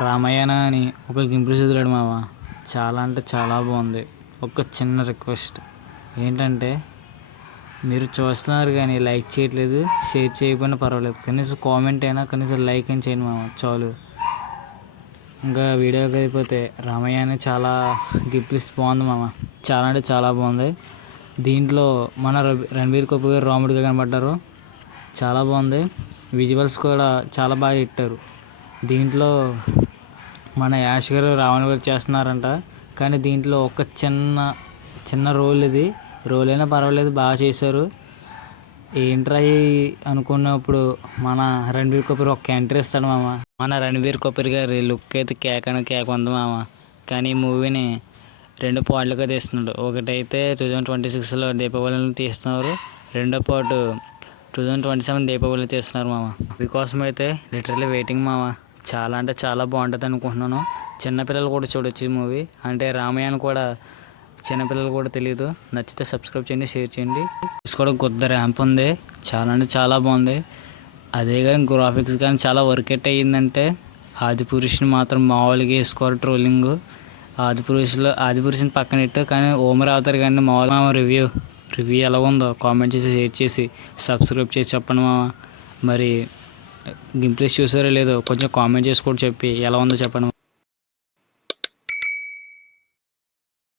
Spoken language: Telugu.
రామాయణ అని ఒక గింపులు చదివాడు మామ. చాలా అంటే చాలా బాగుంది. ఒక చిన్న రిక్వెస్ట్ ఏంటంటే, మీరు చూస్తున్నారు కానీ లైక్ చేయట్లేదు, షేర్ చేయకపోయినా పర్వాలేదు, కనీసం కామెంట్ అయినా కనీసం లైక్ అని చేయండి మామ, చాలు. ఇంకా వీడియోకి అయిపోతే రామాయణ చాలా గిఫ్ట్స్ బాగుంది మామ. చాలా అంటే చాలా బాగుంది. దీంట్లో మన రణబీర్ కపూర్ గారు రాముడిగా కనబడ్డారు. చాలా బాగుంది. విజువల్స్ కూడా చాలా బాగా ఇట్టారు. దీంట్లో మన యాష్ గారు రావణ గారు చేస్తున్నారంట. కానీ దీంట్లో ఒక చిన్న చిన్న రోల్, ఇది రోల్ అయినా పర్వాలేదు, బాగా చేశారు. ఏంట్రా అనుకున్నప్పుడు మన రణబీర్ కపూర్ ఒక ఎంట్రీ ఇస్తాడు మామ. మన రణబీర్ కపూర్ గారి లుక్ అయితే కేక ఉంది మామ. కానీ ఈ మూవీని రెండు పార్ట్లుగా తీస్తున్నాడు. ఒకటైతే 2026లో దీపావళిలో తీస్తున్నారు, రెండో పార్ట్ 2027 దీపావళిలో తీస్తున్నారు మామ. మీకోసం అయితే లిటరల్లీ వెయిటింగ్ మామ. చాలా అంటే చాలా బాగుంటుంది అనుకుంటున్నాను. చిన్నపిల్లలు కూడా చూడొచ్చు ఈ మూవీ. అంటే రామాయణ కూడా చిన్నపిల్లలు కూడా తెలియదు. నచ్చితే సబ్స్క్రైబ్ చేయండి, షేర్ చేయండి. కూడా కొద్ది ర్యాంప్ ఉంది. చాలా అంటే చాలా బాగుంది. అదే కానీ గ్రాఫిక్స్ కానీ చాలా వర్కౌట్ అయ్యిందంటే ఆదిపురుషుని మాత్రం మామూలుగా వేసుకోరు ట్రోలింగ్. ఆదిపురుషుని పక్కన ఇట్టు కానీ ఓమర్ అవుతారు. కానీ మామూలుగా రివ్యూ ఎలా ఉందో కామెంట్ చేసి, షేర్ చేసి, సబ్స్క్రైబ్ చేసి చెప్పండి మామ. మరి గింప్లేస్ చూసారో లేదో కొంచెం కామెంట్ చేసి కూడా చెప్పి ఎలా ఉందో చెప్పండి.